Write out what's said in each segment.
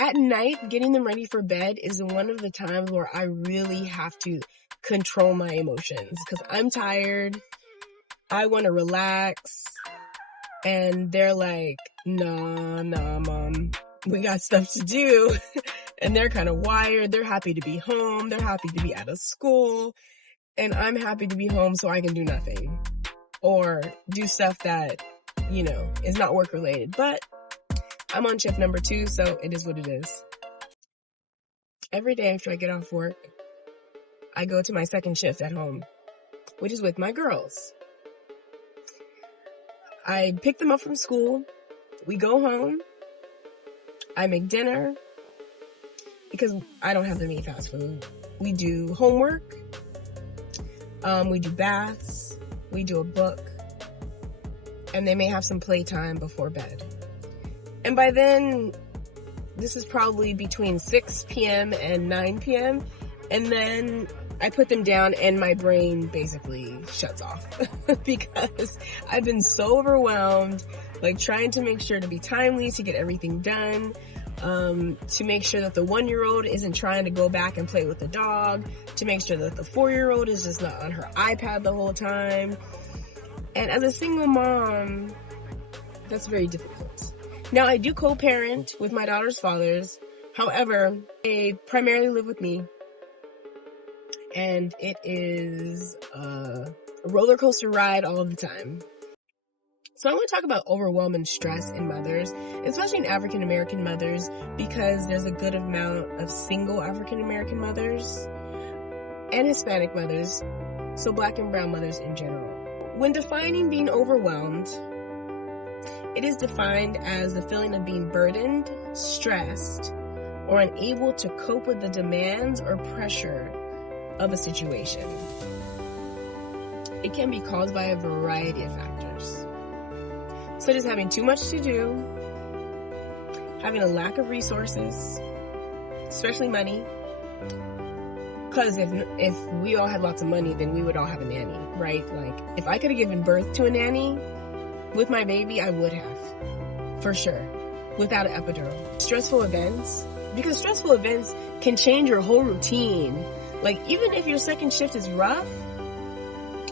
At night, getting them ready for bed is one of the times where I really have to control my emotions because I'm tired. I want to relax. And they're like, nah, mom, we got stuff to do. And they're kind of wired. They're happy to be home. They're happy to be out of school. And I'm happy to be home so I can do nothing or do stuff that, is not work related. But I'm on shift number 2, so it is what it is. Every day after I get off work, I go to my second shift at home, which is with my girls. I pick them up from school. We go home. I make dinner because I don't have them eat fast food. We do homework. We do baths. We do a book. And they may have some playtime before bed. And by then, this is probably between 6 p.m. and 9 p.m. And then I put them down and my brain basically shuts off because I've been so overwhelmed, trying to make sure to be timely, to get everything done, to make sure that the 1-year-old isn't trying to go back and play with the dog, to make sure that the 4-year-old is just not on her iPad the whole time. And as a single mom, that's very difficult. Now, I do co-parent with my daughter's fathers. However, they primarily live with me. And it is a roller coaster ride all the time. So I want to talk about overwhelm and stress in mothers, especially in African American mothers, because there's a good amount of single African American mothers and Hispanic mothers, so Black and brown mothers in general. When defining being overwhelmed, it is defined as the feeling of being burdened, stressed, or unable to cope with the demands or pressure of a situation. It can be caused by a variety of factors, such as having too much to do, having a lack of resources, especially money, because if we all had lots of money, then we would all have a nanny, right? If I could have given birth to a nanny with my baby, I would have, for sure, without an epidural. Stressful events, because stressful events can change your whole routine. Even if your second shift is rough,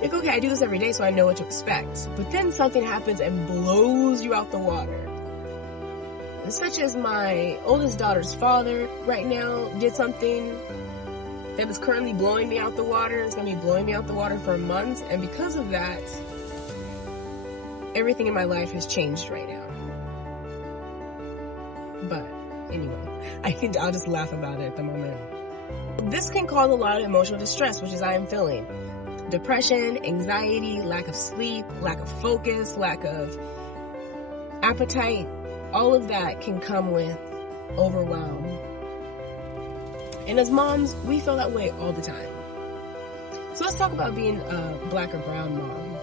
okay, I do this every day so I know what to expect. But then something happens and blows you out the water. And such as my oldest daughter's father right now did something that is currently blowing me out the water. It's going to be blowing me out the water for months. And because of that, everything in my life has changed right now. But anyway, I'll just laugh about it at the moment. This can cause a lot of emotional distress, which is I am feeling. Depression, anxiety, lack of sleep, lack of focus, lack of appetite. All of that can come with overwhelm. And as moms, we feel that way all the time. So let's talk about being a Black or brown mom.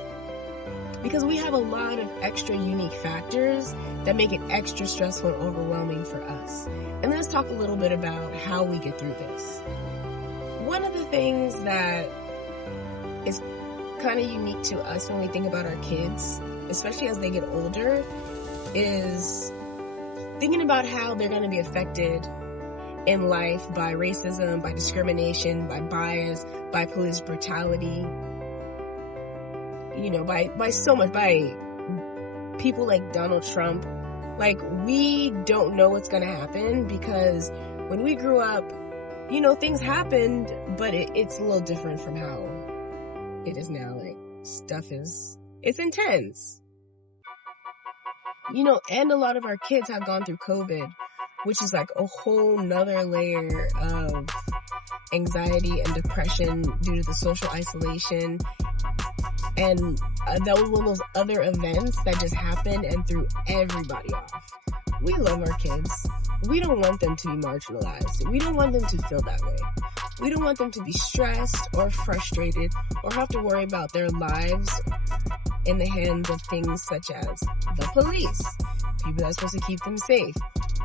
Because we have a lot of extra unique factors that make it extra stressful and overwhelming for us. And let's talk a little bit about how we get through this. One of the things that is kind of unique to us when we think about our kids, especially as they get older, is thinking about how they're going to be affected in life by racism, by discrimination, by bias, by police brutality, by so much, by people like Donald Trump. We don't know what's going to happen because when we grew up, things happened, but it's a little different from how it is now. It's intense. And a lot of our kids have gone through COVID, which is a whole nother layer of anxiety and depression due to the social isolation. And that was one of those other events that just happened and threw everybody off. We love our kids. We don't want them to be marginalized. We don't want them to feel that way. We don't want them to be stressed or frustrated or have to worry about their lives in the hands of things such as the police, people that are supposed to keep them safe,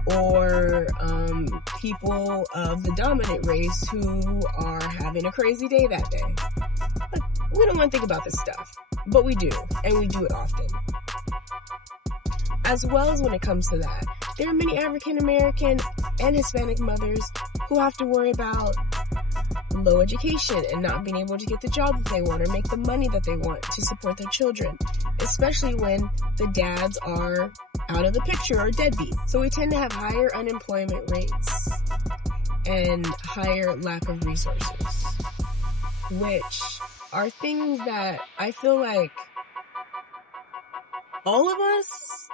or people of the dominant race who are having a crazy day that day. We don't want to think about this stuff, but we do, and we do it often. as well as when it comes to that, there are many African American and Hispanic mothers who have to worry about low education and not being able to get the job that they want or make the money that they want to support their children, especially when the dads are out of the picture or deadbeat. So we tend to have higher unemployment rates and higher lack of resources, which are things that I feel like all of us,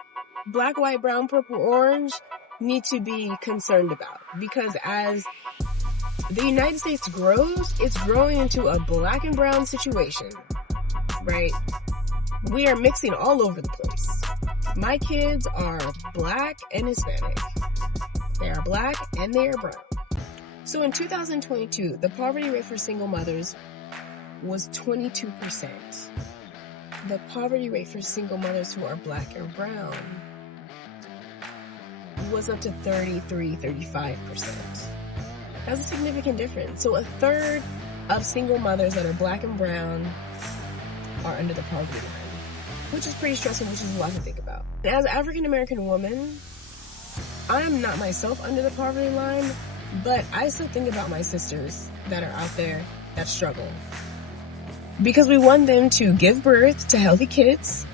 black, white, brown, purple, orange, need to be concerned about. Because as the United States grows, it's growing into a black and brown situation, right? We are mixing all over the place. My kids are black and Hispanic. They are black and they are brown. So in 2022, the poverty rate for single mothers was 22%. The poverty rate for single mothers who are black and brown was up to 35%. That's a significant difference. So a third of single mothers that are black and brown are under the poverty line, which is pretty stressful, which is a lot to think about. As an African American woman, I am not myself under the poverty line, but I still think about my sisters that are out there that struggle. Because we want them to give birth to healthy kids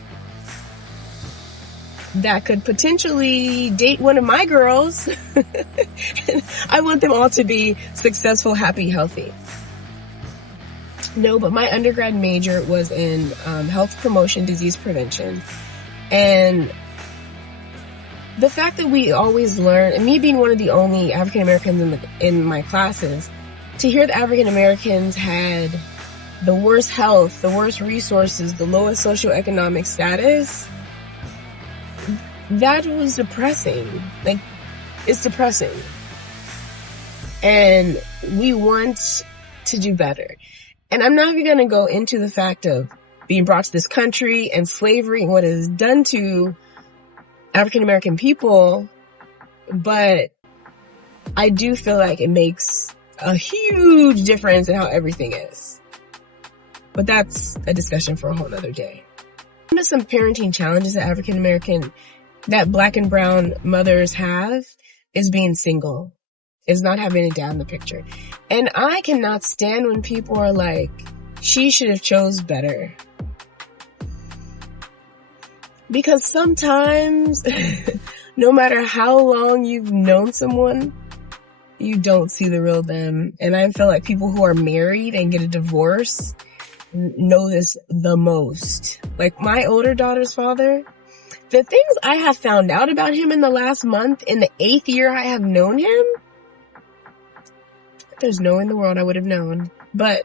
that could potentially date one of my girls. I want them all to be successful, happy, healthy. No, but my undergrad major was in health promotion, disease prevention. And the fact that we always learn, and me being one of the only African Americans in my classes, to hear that African Americans had the worst health, the worst resources, the lowest socioeconomic status, that was depressing. Like, it's depressing. And we want to do better. And I'm not even going to go into the fact of being brought to this country and slavery and what it has done to African American people, but I do feel like it makes a huge difference in how everything is. But that's a discussion for a whole other day. One of some parenting challenges that black and brown mothers have is being single, is not having a dad in the picture. And I cannot stand when people are like, she should have chose better. Because sometimes, no matter how long you've known someone, you don't see the real them. And I feel like people who are married and get a divorce know this the most. Like my older daughter's father, the things I have found out about him in the last month, in the 8th year I have known him, there's no way in the world I would have known. But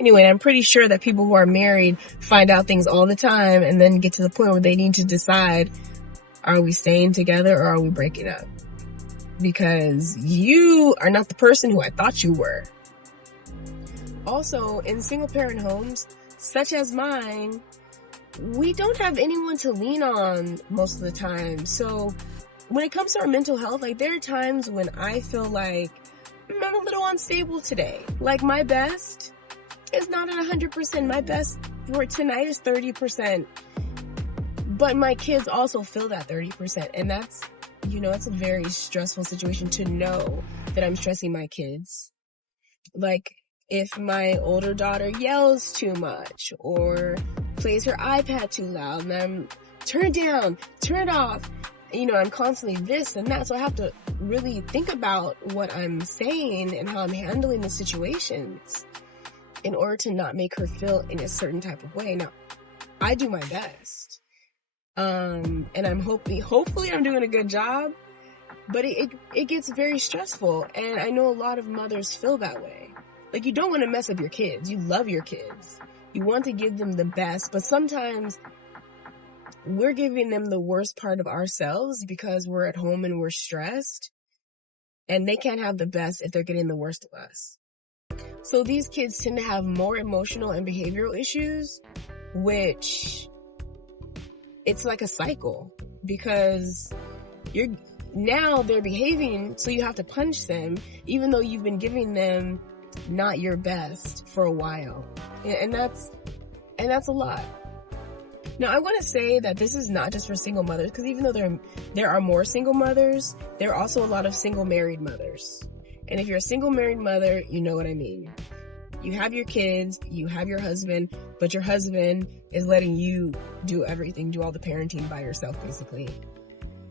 anyway, I'm pretty sure that people who are married find out things all the time and then get to the point where they need to decide, are we staying together or are we breaking up? Because you are not the person who I thought you were. Also, in single parent homes, such as mine, we don't have anyone to lean on most of the time. So when it comes to our mental health, like there are times when I feel like I'm a little unstable today. Like my best is not at 100%. My best for tonight is 30%. But my kids also feel that 30%. And that's, it's a very stressful situation to know that I'm stressing my kids. Like if my older daughter yells too much or plays her iPad too loud and I'm turn it down, turn it off. I'm constantly this and that. So I have to really think about what I'm saying and how I'm handling the situations in order to not make her feel in a certain type of way. Now, I do my best. And I'm hopefully I'm doing a good job, but it gets very stressful. And I know a lot of mothers feel that way. Like you don't want to mess up your kids. You love your kids. You want to give them the best, but sometimes we're giving them the worst part of ourselves because we're at home and we're stressed, and they can't have the best if they're getting the worst of us. So these kids tend to have more emotional and behavioral issues, which it's like a cycle because now they're behaving, so you have to punish them, even though you've been giving them not your best for a while. And that's a lot. Now, I want to say that this is not just for single mothers, because even though there are more single mothers, there are also a lot of single married mothers. And if you're a single married mother, you know what I mean. You have your kids, you have your husband, but your husband is letting you do everything, do all the parenting by yourself, basically.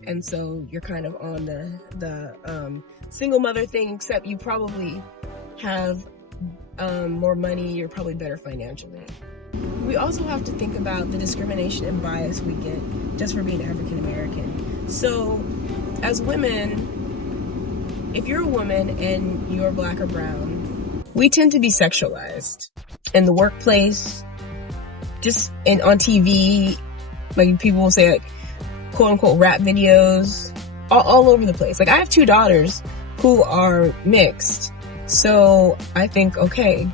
And so you're kind of on the single mother thing, except you probably have more money, you're probably better financially. We also have to think about the discrimination and bias we get just for being African American. So, as women, if you're a woman and you're black or brown, we tend to be sexualized in the workplace, just on TV. Like, people will say, like, quote unquote rap videos, all over the place. Like, I have 2 daughters who are mixed, so I think, okay,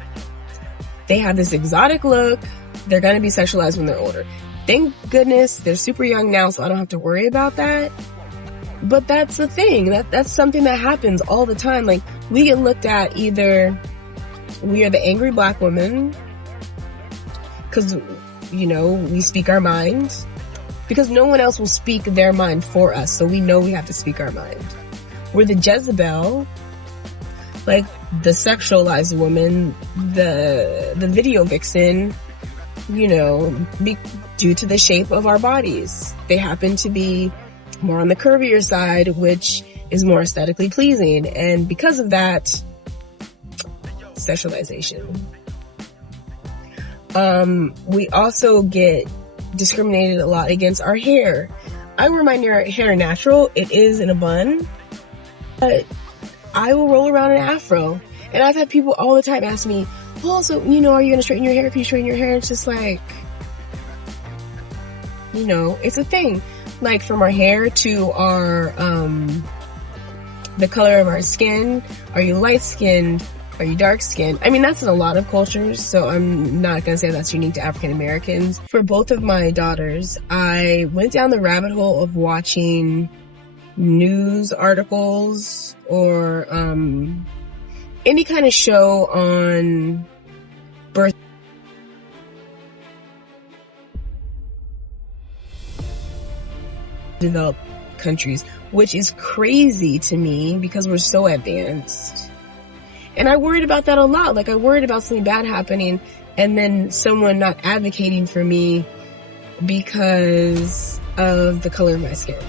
they have this exotic look, they're gonna be sexualized when they're older. Thank goodness they're super young now, so I don't have to worry about that. But that's the thing, that's something that happens all the time. Like, we get looked at either we are the angry black woman, because, you know, we speak our minds, because no one else will speak their mind for us, so we know we have to speak our mind. We're the Jezebel, like the sexualized woman, the video vixen, you know, due to the shape of our bodies. They happen to be more on the curvier side, which is more aesthetically pleasing, and because of that, sexualization. We also get discriminated a lot against our hair. I wear my hair natural. It is in a bun, but I will roll around in an afro. And I've had people all the time ask me, well, so, you know, are you going to straighten your hair? Can you straighten your hair? It's just like, you know, it's a thing. Like, from our hair to our, the color of our skin. Are you light skinned? Are you dark skinned? I mean, that's in a lot of cultures, so I'm not going to say that's unique to African Americans. For both of my daughters, I went down the rabbit hole of watching news articles or any kind of show on birth developed countries, which is crazy to me because we're so advanced. And I worried about that a lot. Like, I worried about something bad happening and then someone not advocating for me because of the color of my skin.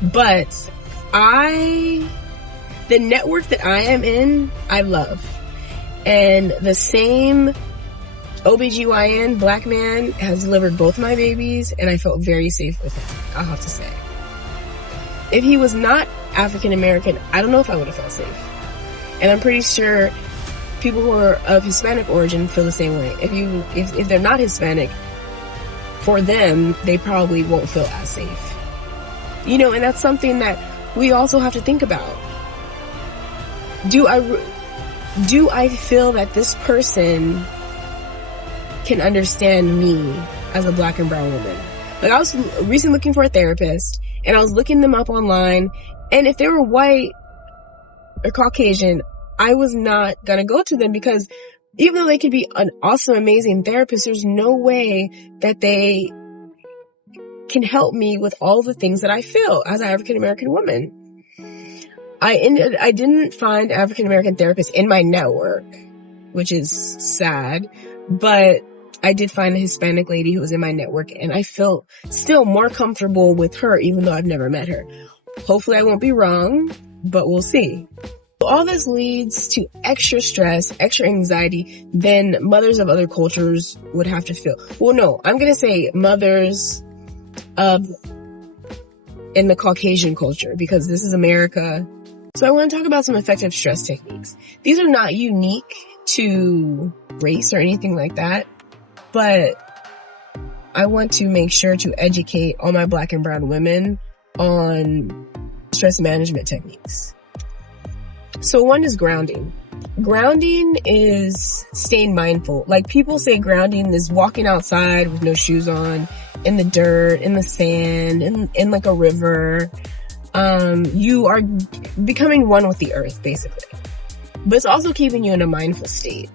But the network that I am in, I love. And the same OBGYN black man has delivered both my babies, and I felt very safe with him, I'll have to say. If he was not African American, I don't know if I would have felt safe. And I'm pretty sure people who are of Hispanic origin feel the same way. If they're not Hispanic, for them, they probably won't feel as safe. You know, and that's something that we also have to think about. Do I feel that this person can understand me as a black and brown woman? Like, I was recently looking for a therapist, and I was looking them up online, and if they were white or Caucasian, I was not gonna go to them, because even though they could be an awesome, amazing therapist, there's no way that they can help me with all the things that I feel as an African American woman. I didn't find African American therapists in my network, which is sad, but I did find a Hispanic lady who was in my network, and I feel still more comfortable with her, even though I've never met her. Hopefully I won't be wrong, but we'll see. All this leads to extra stress, extra anxiety than mothers of other cultures would have to feel. Well, no, I'm going to say mothers in the Caucasian culture, because this is America. So I want to talk about some effective stress techniques. These are not unique to race or anything like that, but I want to make sure to educate all my black and brown women on stress management techniques. So one is grounding. Grounding is staying mindful. Like, people say grounding is walking outside with no shoes on, in the dirt, in the sand, in like a river. You are becoming one with the earth, basically. But it's also keeping you in a mindful state.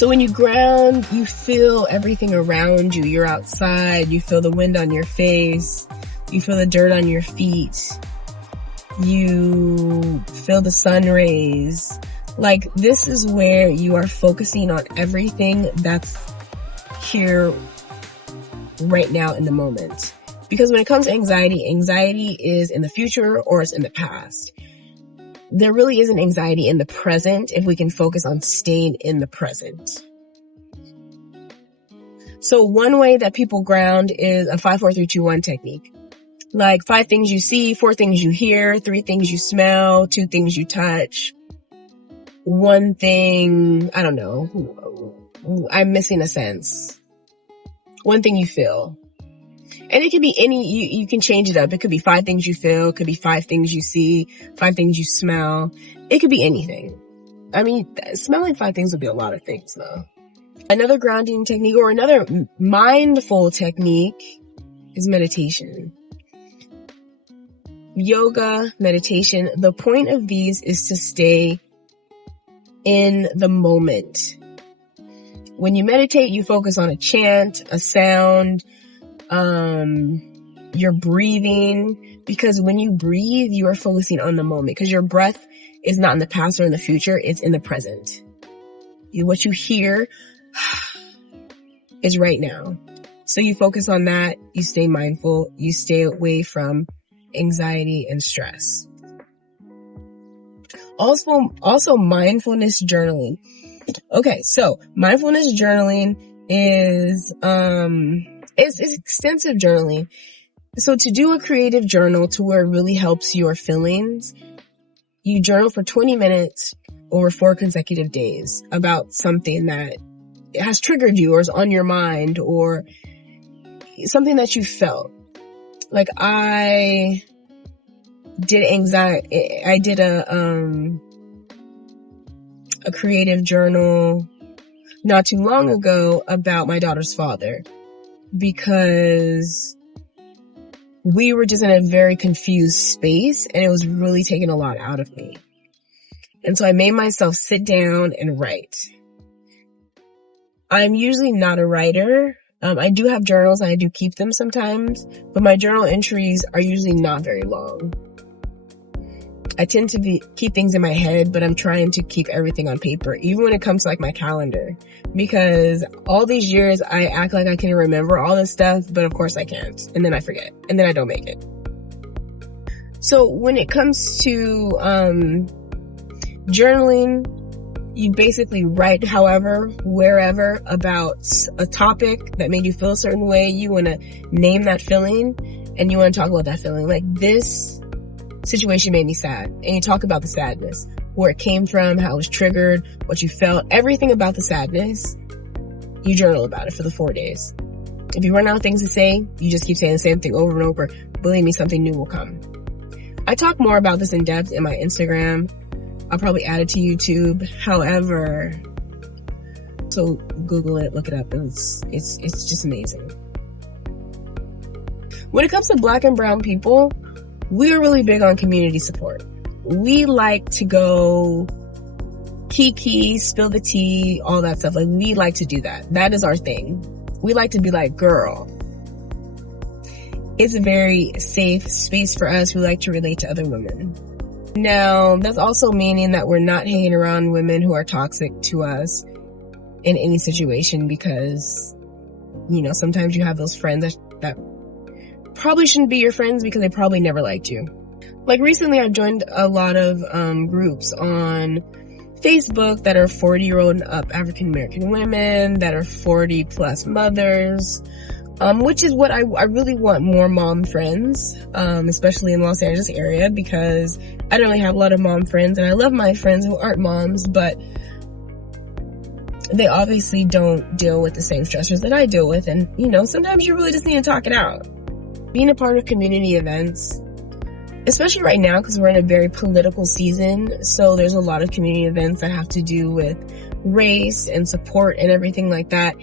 So when you ground, you feel everything around you. You're outside, you feel the wind on your face, you feel the dirt on your feet, you feel the sun rays. Like, this is where you are focusing on everything that's here right now in the moment. Because when it comes to anxiety, anxiety is in the future or it's in the past. There really isn't anxiety in the present if we can focus on staying in the present. So one way that people ground is a 5, 4, 3, 2, 1 technique. Like 5 things you see, 4 things you hear, 3 things you smell, 2 things you touch, 1 thing, I don't know, I'm missing a sense. 1 thing you feel. And it could be you can change it up. It could be 5 things you feel. It could be 5 things you see, 5 things you smell. It could be anything. I mean, smelling 5 things would be a lot of things though. Another grounding technique or another mindful technique is meditation. Yoga, meditation, the point of these is to stay in the moment. When you meditate, you focus on a chant, a sound, your breathing, because when you breathe, you are focusing on the moment, because your breath is not in the past or in the future, it's in the present. What you hear is right now. So you focus on that, you stay mindful, you stay away from anxiety and stress. Also mindfulness journaling. Okay, so mindfulness journaling is it's extensive journaling. So to do a creative journal to where it really helps your feelings, you journal for 20 minutes over 4 consecutive days about something that has triggered you or is on your mind or something that you felt. Like I did a creative journal not too long ago about my daughter's father, because we were just in a very confused space and it was really taking a lot out of me. And so I made myself sit down and write. I'm usually not a writer. I do have journals and I do keep them sometimes, but my journal entries are usually not very long. I tend to keep things in my head, but I'm trying to keep everything on paper, even when it comes to like my calendar, because all these years I act like I can remember all this stuff, but of course I can't. And then I forget and then I don't make it. So when it comes to, journaling, you basically write wherever about a topic that made you feel a certain way. You want to name that feeling and you want to talk about that feeling. Like, this situation made me sad. And you talk about the sadness, where it came from, how it was triggered, what you felt, everything about the sadness. You journal about it for the 4 days. If you run out of things to say, you just keep saying the same thing over and over. Believe me, something new will come. I talk more about this in depth in my Instagram. I'll probably add it to YouTube. However, so Google it, look it up. It's just amazing. When it comes to Black and brown people, we are really big on community support. We like to go kiki, spill the tea, all that stuff. Like, we like to do that. That is our thing. We like to be like, girl. It's a very safe space for us. We like to relate to other women. Now, that's also meaning that we're not hanging around women who are toxic to us in any situation, because, you know, sometimes you have those friends that probably shouldn't be your friends because they probably never liked you. Like, recently I've joined a lot of groups on Facebook that are 40-year-old and up African American women, that are 40 plus mothers, which is what I really want, more mom friends, especially in the Los Angeles area, because I don't really have a lot of mom friends, and I love my friends who aren't moms, but they obviously don't deal with the same stressors that I deal with, and, you know, sometimes you really just need to talk it out. Being a part of community events, especially right now because we're in a very political season, so there's a lot of community events that have to do with race and support and everything like that.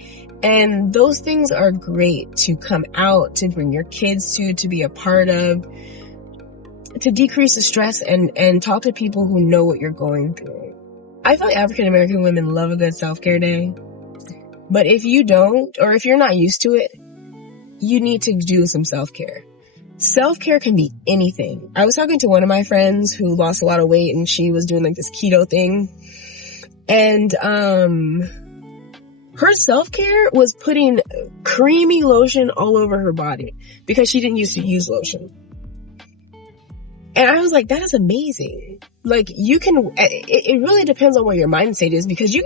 And those things are great to come out, to bring your kids to be a part of, to decrease the stress and talk to people who know what you're going through. I feel like African American women love a good self-care day. But if you don't, or if you're not used to it, you need to do some self-care. Self-care can be anything. I was talking to one of my friends who lost a lot of weight, and she was doing like this keto thing. And, her self-care was putting creamy lotion all over her body because she didn't used to use lotion. And I was like, that is amazing. Like, you can, it really depends on where your mindset is, because you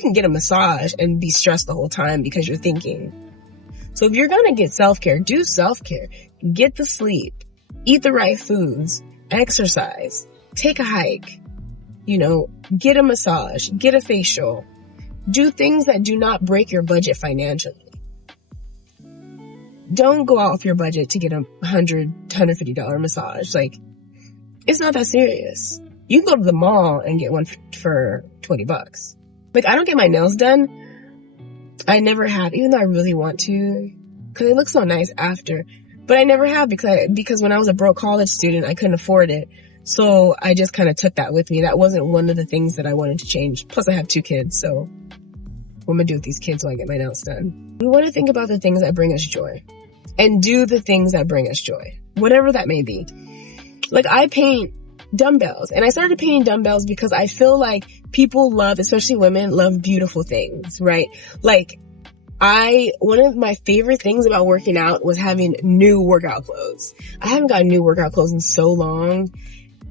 can get a massage and be stressed the whole time because you're thinking. So if you're gonna get self-care, do self-care. Get the sleep, eat the right foods, exercise, take a hike, get a massage, get a facial. Do things that do not break your budget financially. Don't go off your budget to get a $150 massage. Like, it's not that serious. You can go to the mall and get one for $20. Like, I don't get my nails done. I never have, even though I really want to, because they look so nice after. But I never have because when I was a broke college student, I couldn't afford it. So I just kind of took that with me. That wasn't one of the things that I wanted to change. Plus I have 2 kids, so what am I gonna do with these kids when I get my nails done? We want to think about the things that bring us joy and do the things that bring us joy, whatever that may be. Like, I paint dumbbells, and I started painting dumbbells because I feel like people love, especially women, love beautiful things, right? Like, one of my favorite things about working out was having new workout clothes. I haven't gotten new workout clothes in so long.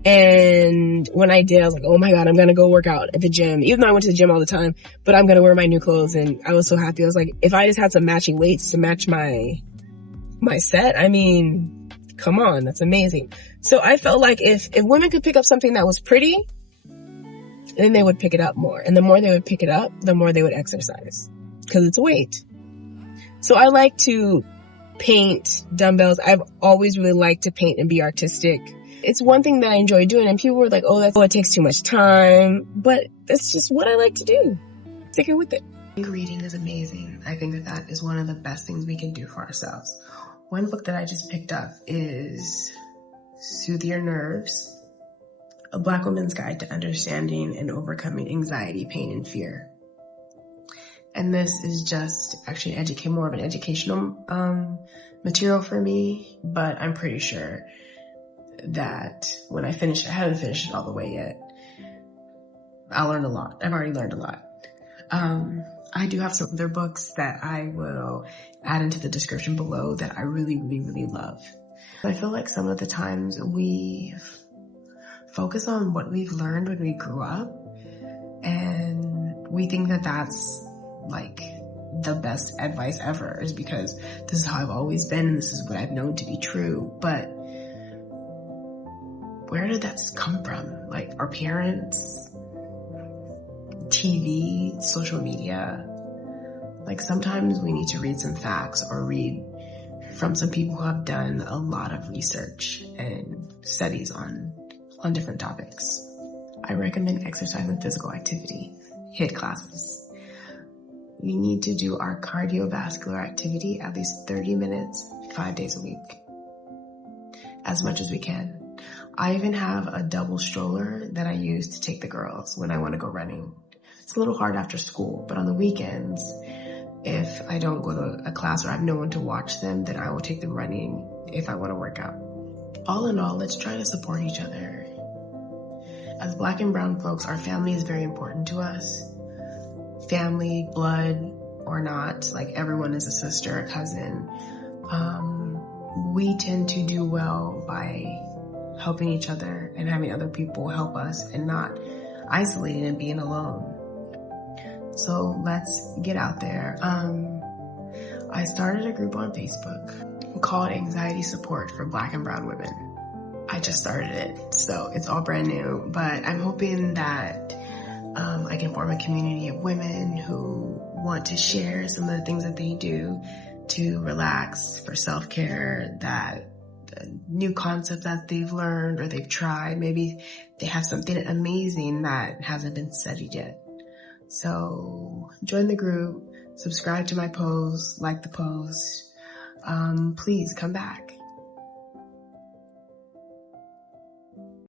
And when I did, I was like, oh my God, I'm going to go work out at the gym. Even though I went to the gym all the time, but I'm going to wear my new clothes. And I was so happy. I was like, if I just had some matching weights to match my set, I mean, come on, that's amazing. So I felt like if women could pick up something that was pretty, then they would pick it up more. And the more they would pick it up, the more they would exercise. Because it's a weight. So I like to paint dumbbells. I've always really liked to paint and be artistic. It's one thing that I enjoy doing, and people were like, it takes too much time. But that's just what I like to do. Sticking with it. I think reading is amazing. I think that is one of the best things we can do for ourselves. One book that I just picked up is Soothe Your Nerves, A Black Woman's Guide to Understanding and Overcoming Anxiety, Pain, and Fear. And this is just actually more of an educational material for me, but I'm pretty sure that when I finish, I haven't finished it all the way yet, I'll learn a lot. I've already learned a lot. I do have some other books that I will add into the description below that I really, really, really love. I feel like some of the times we focus on what we've learned when we grew up, and we think that that's like the best advice ever, is because this is how I've always been and this is what I've known to be true. But where did that come from? Like, our parents, TV, social media. Like, sometimes we need to read some facts or read from some people who have done a lot of research and studies on different topics. I recommend exercise and physical activity, HIIT classes. We need to do our cardiovascular activity at least 30 minutes, 5 days a week, as much as we can. I even have a double stroller that I use to take the girls when I want to go running. It's a little hard after school, but on the weekends, if I don't go to a class or I have no one to watch them, then I will take them running if I want to work out. All in all, let's try to support each other. As Black and brown folks, our family is very important to us. Family, blood or not, like, everyone is a sister, a cousin. We tend to do well by helping each other and having other people help us and not isolating and being alone. So let's get out there. I started a group on Facebook called Anxiety Support for Black and Brown Women. I just started it, so it's all brand new, but I'm hoping that I can form a community of women who want to share some of the things that they do to relax, for self-care, that new concept that they've learned or they've tried. Maybe they have something amazing that hasn't been studied yet. So join the group, subscribe to my posts, like the post. Please come back.